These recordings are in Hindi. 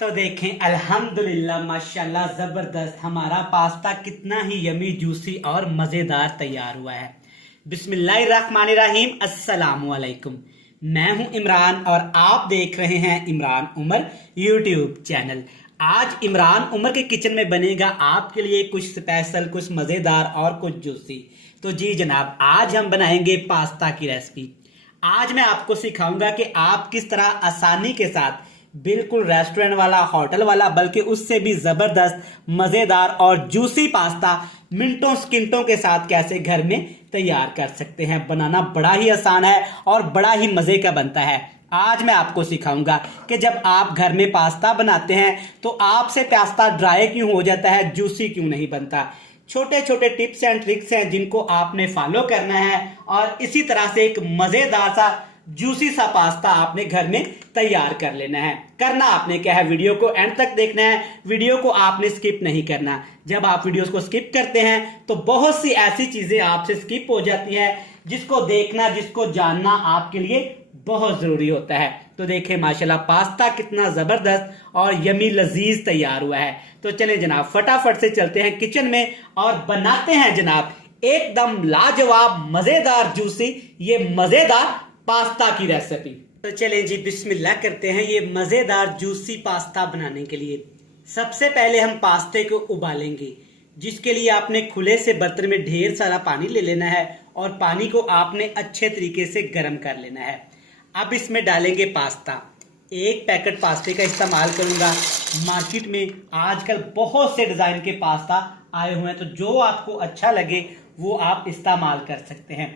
तो देखें अल्हम्दुलिल्लाह माशाल्लाह ज़बरदस्त हमारा पास्ता कितना ही यमी जूसी और मज़ेदार तैयार हुआ है। बिस्मिल्लाहिर्रहमानिर्रहीम, अस्सलामु अलैकुम। मैं हूं इमरान और आप देख रहे हैं इमरान उमर यूट्यूब चैनल। आज इमरान उमर के किचन में बनेगा आपके लिए कुछ स्पेशल, कुछ मज़ेदार और कुछ जूसी। तो जी जनाब, आज हम बनाएंगे पास्ता की रेसिपी। आज मैं आपको सिखाऊंगा कि आप किस तरह आसानी के साथ बिल्कुल रेस्टोरेंट वाला, होटल वाला, बल्कि उससे भी जबरदस्त मजेदार और जूसी पास्ता मिनटों सेकंडों के साथ कैसे घर में तैयार कर सकते हैं। बनाना बड़ा ही आसान है और बड़ा ही मजे का बनता है। आज मैं आपको सिखाऊंगा कि जब आप घर में पास्ता बनाते हैं तो आपसे पास्ता ड्राई क्यों हो जाता है, जूसी क्यों नहीं बनता। छोटे छोटे टिप्स एंड ट्रिक्स हैं जिनको आपने फॉलो करना है और इसी तरह से एक मजेदार सा जूसी सा पास्ता आपने घर में तैयार कर लेना है। करना आपने क्या है, वीडियो को एंड तक देखना है। वीडियो को आपने स्किप नहीं करना। जब आप वीडियोस को स्किप करते हैं तो बहुत सी ऐसी चीजें आपसे स्किप हो जाती है जिसको देखना, जिसको जानना आपके लिए बहुत जरूरी होता है। तो देखें माशाल्लाह पास्ता कितना जबरदस्त और यमी लजीज तैयार हुआ है। तो चलें जनाब, फटाफट से चलते हैं किचन में और बनाते हैं जनाब एकदम लाजवाब मजेदार जूसी ये मजेदार पास्ता की रेसिपी। तो चलें जी बिस्मिल्लाह करते हैं ये मजेदार जूसी पास्ता बनाने के लिए। सबसे पहले हम पास्ते को उबालेंगे, जिसके लिए आपने खुले से बर्तन में ढेर सारा पानी ले लेना है और पानी को आपने अच्छे तरीके से गर्म कर लेना है। अब इसमें डालेंगे पास्ता। एक पैकेट पास्ते का इस्तेमाल करूंगा। मार्केट में आजकल बहुत से डिजाइन के पास्ता आए हुए हैं, तो जो आपको अच्छा लगे वो आप इस्तेमाल कर सकते हैं।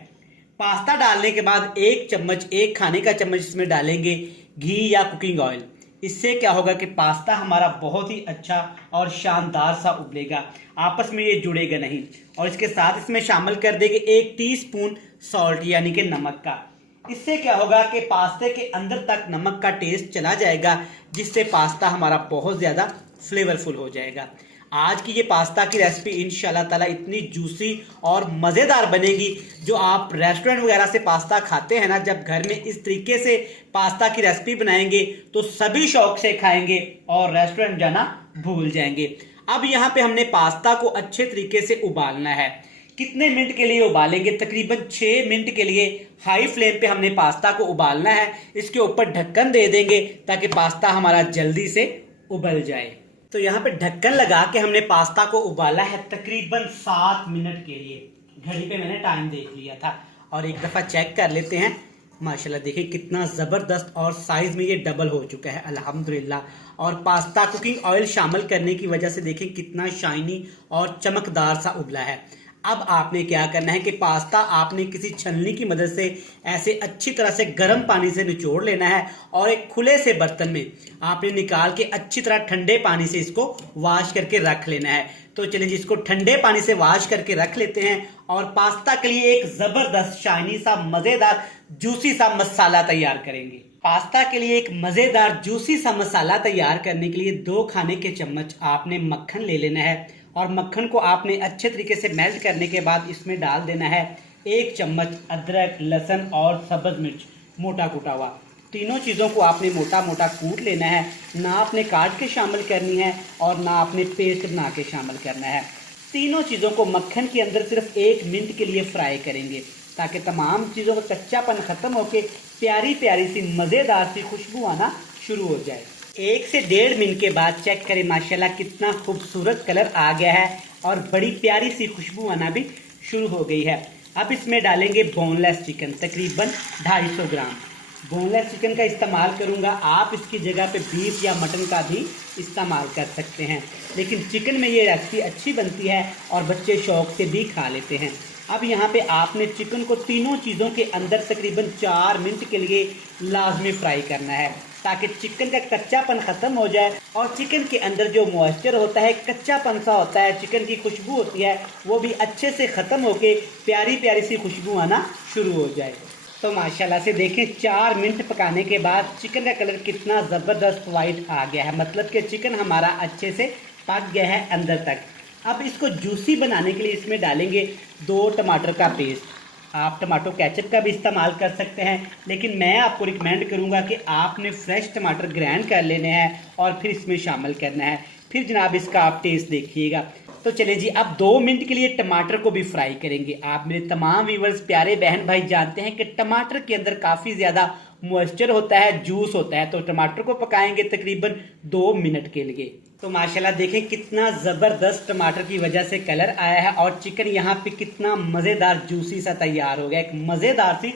पास्ता डालने के बाद एक खाने का चम्मच इसमें डालेंगे घी या कुकिंग ऑयल। इससे क्या होगा कि पास्ता हमारा बहुत ही अच्छा और शानदार सा उबलेगा, आपस में ये जुड़ेगा नहीं। और इसके साथ इसमें शामिल कर देंगे 1 टीस्पून सॉल्ट यानी कि नमक का। इससे क्या होगा कि पास्ते के अंदर तक नमक का टेस्ट चला जाएगा, जिससे पास्ता हमारा बहुत ज़्यादा फ्लेवरफुल हो जाएगा। आज की ये पास्ता की रेसिपी इंशाल्लाह ताला इतनी जूसी और मज़ेदार बनेगी, जो आप रेस्टोरेंट वगैरह से पास्ता खाते हैं ना, जब घर में इस तरीके से पास्ता की रेसिपी बनाएंगे तो सभी शौक से खाएंगे और रेस्टोरेंट जाना भूल जाएंगे। अब यहाँ पे हमने पास्ता को अच्छे तरीके से उबालना है। कितने मिनट के लिए उबालेंगे? तकरीबन 6 मिनट के लिए हाई फ्लेम पे हमने पास्ता को उबालना है। इसके ऊपर ढक्कन दे देंगे ताकि पास्ता हमारा जल्दी से उबल जाए। तो यहाँ पे ढक्कन लगा के हमने पास्ता को उबाला है तकरीबन 7 मिनट के लिए। घड़ी पे मैंने टाइम देख लिया था और एक दफ़ा चेक कर लेते हैं। माशाल्लाह देखिए कितना ज़बरदस्त और साइज़ में ये डबल हो चुका है अल्हम्दुलिल्लाह। और पास्ता कुकिंग ऑयल शामिल करने की वजह से देखिए कितना शाइनी और चमकदार सा उबला है। अब आपने क्या करना है कि पास्ता आपने किसी छलनी की मदद से ऐसे अच्छी तरह से गर्म पानी से निचोड़ लेना है और एक खुले से बर्तन में आपने निकाल के अच्छी तरह ठंडे पानी से इसको वॉश करके रख लेना है। तो चलिए जी इसको ठंडे पानी से वॉश करके रख लेते हैं और पास्ता के लिए एक जबरदस्त शाइनी सा मजेदार जूसी सा मसाला तैयार करेंगे। पास्ता के लिए एक मजेदार जूसी सा मसाला तैयार करने के लिए 2 खाने के चम्मच आपने मक्खन ले लेना है और मक्खन को आपने अच्छे तरीके से मेल्ट करने के बाद इसमें डाल देना है 1 चम्मच अदरक, लहसुन और सब्ज मिर्च मोटा कूटा हुआ। तीनों चीज़ों को आपने मोटा मोटा कूट लेना है। ना आपने काट के शामिल करनी है और ना आपने पेस्ट बना के शामिल करना है। तीनों चीज़ों को मक्खन के अंदर सिर्फ 1 मिनट के लिए फ्राई करेंगे ताकि तमाम चीज़ों का कच्चापन ख़त्म होकर प्यारी प्यारी सी मज़ेदार सी खुशबू आना शुरू हो जाए। 1 से 1.5 मिनट के बाद चेक करें माशाल्लाह कितना खूबसूरत कलर आ गया है और बड़ी प्यारी सी खुशबू आना भी शुरू हो गई है। अब इसमें डालेंगे बोनलेस चिकन, तकरीबन 250 ग्राम बोनलेस चिकन का इस्तेमाल करूंगा। आप इसकी जगह पे बीफ या मटन का भी इस्तेमाल कर सकते हैं, लेकिन चिकन में ये रेसिपी अच्छी बनती है और बच्चे शौक से भी खा लेते हैं। अब यहाँ पे आपने चिकन को तीनों चीज़ों के अंदर तकरीबन 4 मिनट के लिए लाजमी फ्राई करना है ताकि चिकन का कच्चापन ख़त्म हो जाए और चिकन के अंदर जो मॉइस्चर होता है, कच्चापन सा होता है, चिकन की खुशबू होती है, वो भी अच्छे से ख़त्म होके प्यारी प्यारी सी खुशबू आना शुरू हो जाए। तो माशाल्लाह से देखें 4 मिनट पकाने के बाद चिकन का कलर कितना ज़बरदस्त वाइट आ गया है, मतलब कि चिकन हमारा अच्छे से पक गया है अंदर तक। अब इसको जूसी बनाने के लिए इसमें डालेंगे 2 टमाटर का पेस्ट। आप टमाटो केचप का भी इस्तेमाल कर सकते हैं, लेकिन मैं आपको रिकमेंड करूंगा कि आपने फ्रेश टमाटर ग्राइंड कर लेने हैं और फिर इसमें शामिल करना है। फिर जनाब इसका आप टेस्ट देखिएगा। तो चले जी, अब 2 मिनट के लिए टमाटर को भी फ्राई करेंगे। आप मेरे तमाम व्यूवर्स प्यारे बहन भाई जानते हैं कि टमाटर के अंदर काफ़ी ज़्यादा मॉइस्चर होता है, जूस होता है। तो टमाटर को पकाएंगे तकरीबन 2 मिनट के लिए। तो माशाल्लाह देखें कितना ज़बरदस्त टमाटर की वजह से कलर आया है और चिकन यहाँ पे कितना मज़ेदार जूसी सा तैयार हो गया, एक मज़ेदार सी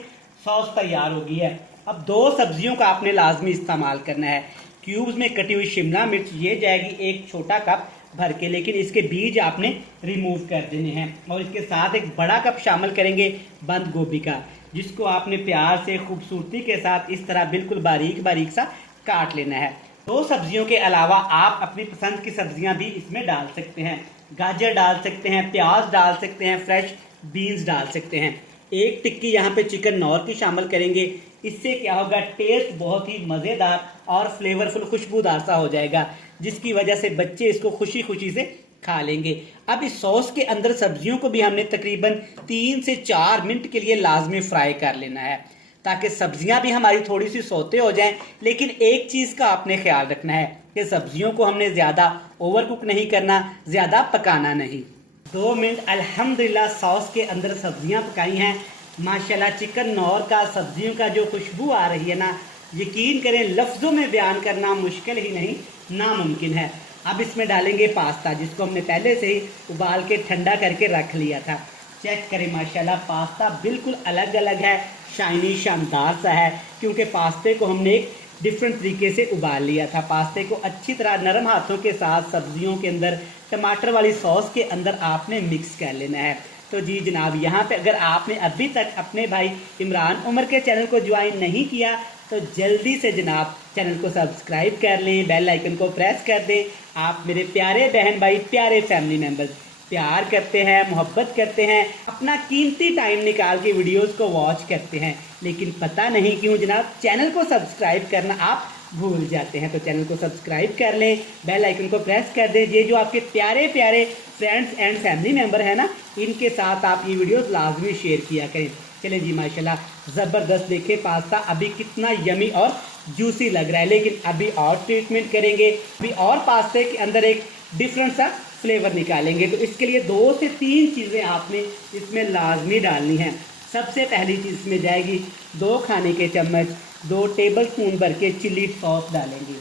सॉस तैयार हो गई है। अब 2 सब्जियों का आपने लाजमी इस्तेमाल करना है। क्यूब्स में कटी हुई शिमला मिर्च ये जाएगी 1 छोटा कप भर के, लेकिन इसके बीज आपने रिमूव कर देने हैं। और इसके साथ एक बड़ा कप शामिल करेंगे बंद गोभी का, जिसको आपने प्यार से खूबसूरती के साथ इस तरह बिल्कुल बारीक बारीक सा काट लेना है। 2 सब्जियों के अलावा आप अपनी पसंद की सब्जियां भी इसमें डाल सकते हैं। गाजर डाल सकते हैं, प्याज डाल सकते हैं, फ्रेश बीन्स डाल सकते हैं। 1 टिक्की यहाँ पे चिकन नौर की शामिल करेंगे। इससे क्या होगा, टेस्ट बहुत ही मज़ेदार और फ्लेवरफुल खुशबूदार सा हो जाएगा, जिसकी वजह से बच्चे इसको खुशी खुशी से खा लेंगे। अब इस सॉस के अंदर सब्जियों को भी हमने तकरीबन 3 से 4 मिनट के लिए लाजमी फ्राई कर लेना है, ताकि सब्जियां भी हमारी थोड़ी सी सौते हो जाएं। लेकिन एक चीज़ का आपने ख्याल रखना है कि सब्जियों को हमने ज़्यादा ओवर कुक नहीं करना, ज़्यादा पकाना नहीं। 2 मिनट अल्हम्दुलिल्लाह सॉस के अंदर सब्जियां पकाई हैं। माशाल्लाह चिकन नौर का, सब्जियों का जो खुशबू आ रही है ना, यकीन करें लफ्ज़ों में बयान करना मुश्किल ही नहीं, नामुमकिन है। अब इसमें डालेंगे पास्ता, जिसको हमने पहले से ही उबाल के ठंडा करके रख लिया था। चेक करें माशाल्लाह पास्ता बिल्कुल अलग अलग है, शाइनी शानदार सा है, क्योंकि पास्ते को हमने एक डिफरेंट तरीके से उबाल लिया था। पास्ते को अच्छी तरह नरम हाथों के साथ सब्जियों के अंदर टमाटर वाली सॉस के अंदर आपने मिक्स कर लेना है। तो जी जनाब, यहाँ पे अगर आपने अभी तक अपने भाई इमरान उमर के चैनल को ज्वाइन नहीं किया तो जल्दी से जनाब चैनल को सब्सक्राइब कर लें, बेल आइकन को प्रेस कर दें। आप मेरे प्यारे बहन भाई, प्यारे फैमिली मेम्बर्स प्यार करते हैं, मोहब्बत करते हैं, अपना कीमती टाइम निकाल के वीडियोस को वॉच करते हैं, लेकिन पता नहीं क्यों जनाब चैनल को सब्सक्राइब करना आप भूल जाते हैं। तो चैनल को सब्सक्राइब कर लें, बेल आइकन को प्रेस कर दें। ये जो आपके प्यारे प्यारे फ्रेंड्स एंड फैमिली मेम्बर हैं ना, इनके साथ आप ये वीडियोस लाजमी शेयर किया करें। चलें जी माशाल्लाह ज़बरदस्त, देखें पास्ता अभी कितना यमी और जूसी लग रहा है, लेकिन अभी और ट्रीटमेंट करेंगे, अभी और पास्ते के अंदर एक डिफरेंट सा फ्लेवर निकालेंगे। तो इसके लिए 2 से 3 चीज़ें आपने इसमें लाजमी डालनी हैं। सबसे पहली चीज़ इसमें जाएगी 2 खाने के चम्मच, 2 टेबल स्पून भर के चिली सॉस डालेंगे।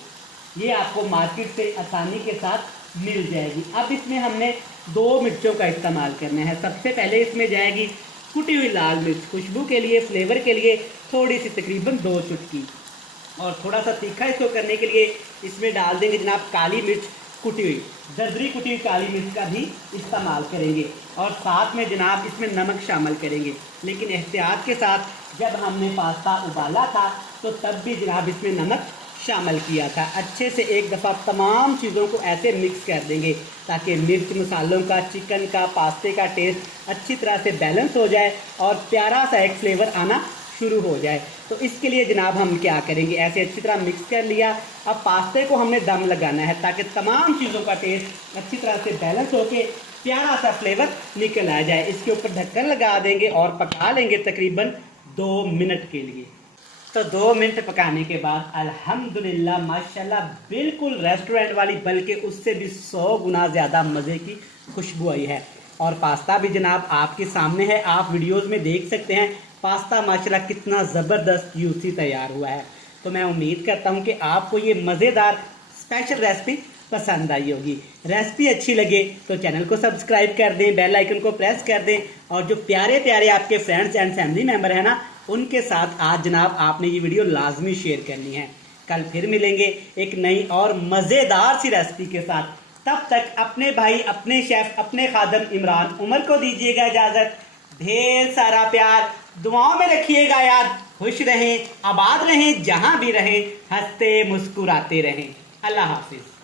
ये आपको मार्केट से आसानी के साथ मिल जाएगी। अब इसमें हमने 2 मिर्चों का इस्तेमाल करना है। सबसे पहले इसमें जाएगी कुटी हुई लाल मिर्च, खुशबू के लिए, फ्लेवर के लिए थोड़ी सी तकरीबन 2 चुटकी। और थोड़ा सा तीखा इसको करने के लिए इसमें डाल देंगे जनाब काली मिर्च कुटी हुई, दरदरी कुटी हुई काली मिर्च का भी इस्तेमाल करेंगे। और साथ में जनाब इसमें नमक शामिल करेंगे, लेकिन एहतियात के साथ। जब हमने पास्ता उबाला था तो तब भी जनाब इसमें नमक शामिल किया था। अच्छे से एक दफ़ा तमाम चीज़ों को ऐसे मिक्स कर देंगे ताकि मिर्च मसालों का, चिकन का, पास्ते का टेस्ट अच्छी तरह से बैलेंस हो जाए और प्यारा सा एक फ्लेवर आना शुरू हो जाए। तो इसके लिए जनाब हम क्या करेंगे, ऐसे अच्छी तरह मिक्स कर लिया। अब पास्ते को हमने दम लगाना है ताकि तमाम चीज़ों का टेस्ट अच्छी तरह से बैलेंस होके प्यारा सा फ्लेवर निकल आ जाए। इसके ऊपर ढक्कन लगा देंगे और पका लेंगे तकरीबन 2 मिनट के लिए। तो 2 मिनट पकाने के बाद अल्हम्दुलिल्लाह माशाल्लाह बिल्कुल रेस्टोरेंट वाली, बल्कि उससे भी 100 गुना ज़्यादा मज़े की खुशबू आई है। और पास्ता भी जनाब आपके सामने है, आप वीडियोस में देख सकते हैं पास्ता माशाल्लाह कितना ज़बरदस्त जूसी तैयार हुआ है। तो मैं उम्मीद करता हूँ कि आपको ये मज़ेदार स्पेशल रेसिपी पसंद आई होगी। रेसिपी अच्छी लगे तो चैनल को सब्सक्राइब कर दें, बेल आइकन को प्रेस कर दें। और जो प्यारे प्यारे आपके फ्रेंड्स एंड फैमिली मेम्बर हैं ना, उनके साथ आज जनाब आपने ये वीडियो लाजमी शेयर करनी है। कल फिर मिलेंगे एक नई और मज़ेदार सी रेसिपी के साथ। तब तक अपने भाई, अपने शेफ, अपने खादम इमरान उमर को दीजिएगा इजाज़त। ढेर सारा प्यार, दुआओं में रखिएगा याद। खुश रहें, आबाद रहें, जहाँ भी रहें, हंसते मुस्कुराते रहें। अल्लाह हाफिज़।